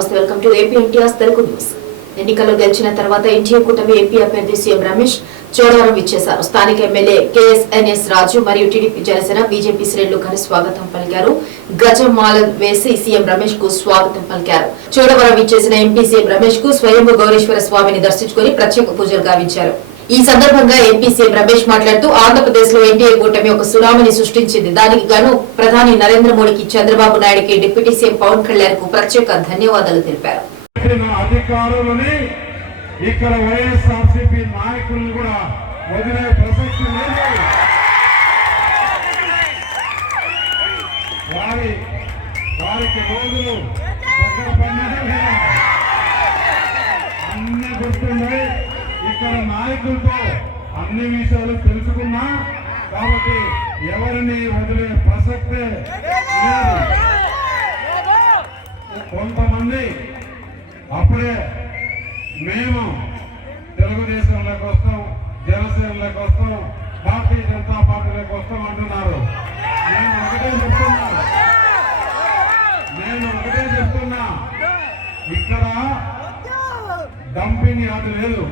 నమస్తే, welcome to AP NTR Telugu news. ఎన్నికల్లో గెలిచిన తర్వాత ఎన్డీఏ కూటమి ఏపీ అభ్యర్థి సీఎం రమేష్ చోడవరం ఇచ్చేశారు. స్థానిక ఎమ్మెల్యే కేఎస్ఎన్ఎస్ రాజు మరియు టీడీపీ జనసేన బీజేపీ శ్రేణులు ఘన స్వాగతం పలికారు. గజమాల వేసి సీఎం రమేష్ కు స్వాగతం పలికారు. చోడవరం ఇచ్చేసిన ఎంపీ సీఎం రమేష్ కు స్వయంభూ గౌరీశ్వర స్వామిని దర్శించుకుని ప్రత్యేక పూజలు గావించారు. ఈ సందర్భంగా ఎంపీ సీఎం రమేష్ మాట్లాడుతూ ఆంధ్రప్రదేశ్ లో ఎన్డీఏ కూటమి ఒక సునామీని సృష్టించింది. దానికి గాను ప్రధాని నరేంద్ర మోడీకి, చంద్రబాబు నాయుడుకి, డిప్యూటీ సీఎం పవన్ కళ్యాణ్ కు ప్రత్యేక ధన్యవాదాలు తెలిపారు. అధికారులని ఇక్కడ వైఎస్ఆర్సీపీ నాయకులను కూడా వదిలే ప్రసక్తి లేదు. వారికి రోజులు అన్ని గుర్తున్నాయి. ఇక్కడ నాయకులతో అన్ని విషయాలు తెలుసుకున్నా కాబట్టి ఎవరిని వదిలే ప్రసక్తే లేదు. కొంతమంది అప్పుడే మేము తెలుగుదేశంలోకి వస్తాం, జనసేనలోకి వస్తాం, భారతీయ జనతా పార్టీలోకి వస్తాం అంటున్నారు. నేను ఒకటే చెప్తున్నా, ఇక్కడ డంపింగ్ యార్డు లేదు.